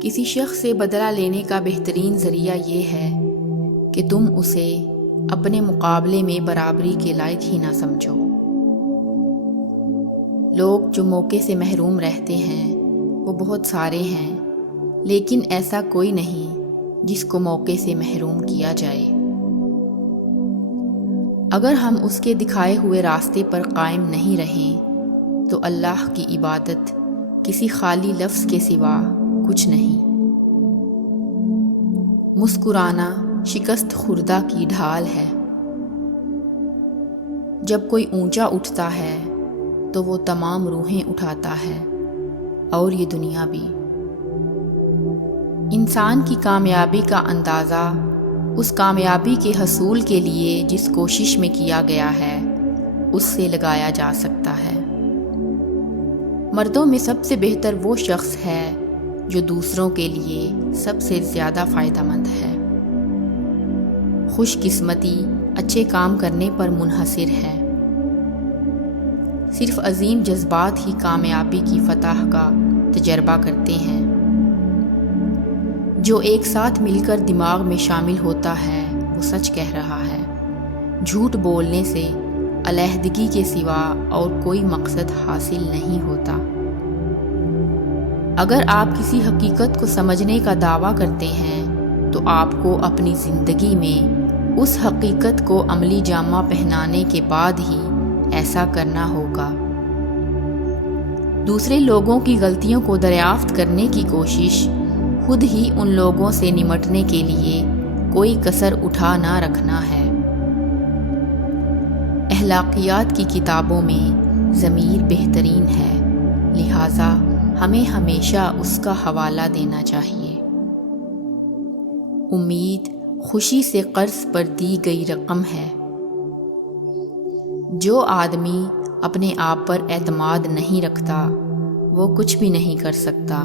کسی شخص سے بدلہ لینے کا بہترین ذریعہ یہ ہے کہ تم اسے اپنے مقابلے میں برابری کے لائق ہی نہ سمجھو۔ لوگ جو موقع سے محروم رہتے ہیں وہ بہت سارے ہیں، لیکن ایسا کوئی نہیں جس کو موقع سے محروم کیا جائے۔ اگر ہم اس کے دکھائے ہوئے راستے پر قائم نہیں رہیں تو اللہ کی عبادت کسی خالی لفظ کے سوا کچھ نہیں۔ مسکرانا شکست خوردہ کی ڈھال ہے۔ جب کوئی اونچا اٹھتا ہے تو وہ تمام روحیں اٹھاتا ہے، اور یہ دنیا بھی۔ انسان کی کامیابی کا اندازہ اس کامیابی کے حصول کے لیے جس کوشش میں کیا گیا ہے اس سے لگایا جا سکتا ہے۔ مردوں میں سب سے بہتر وہ شخص ہے جو دوسروں کے لیے سب سے زیادہ فائدہ مند ہے۔ خوش قسمتی اچھے کام کرنے پر منحصر ہے۔ صرف عظیم جذبات ہی کامیابی کی فتح کا تجربہ کرتے ہیں۔ جو ایک ساتھ مل کر دماغ میں شامل ہوتا ہے وہ سچ کہہ رہا ہے۔ جھوٹ بولنے سے علیحدگی کے سوا اور کوئی مقصد حاصل نہیں ہوتا۔ اگر آپ کسی حقیقت کو سمجھنے کا دعویٰ کرتے ہیں تو آپ کو اپنی زندگی میں اس حقیقت کو عملی جامہ پہنانے کے بعد ہی ایسا کرنا ہوگا۔ دوسرے لوگوں کی غلطیوں کو دریافت کرنے کی کوشش خود ہی ان لوگوں سے نمٹنے کے لیے کوئی کسر اٹھا نہ رکھنا ہے۔ اخلاقیات کی کتابوں میں ضمیر بہترین ہے، لہٰذا ہمیں ہمیشہ اس کا حوالہ دینا چاہیے۔ امید خوشی سے قرض پر دی گئی رقم ہے۔ جو آدمی اپنے آپ پر اعتماد نہیں رکھتا وہ کچھ بھی نہیں کر سکتا۔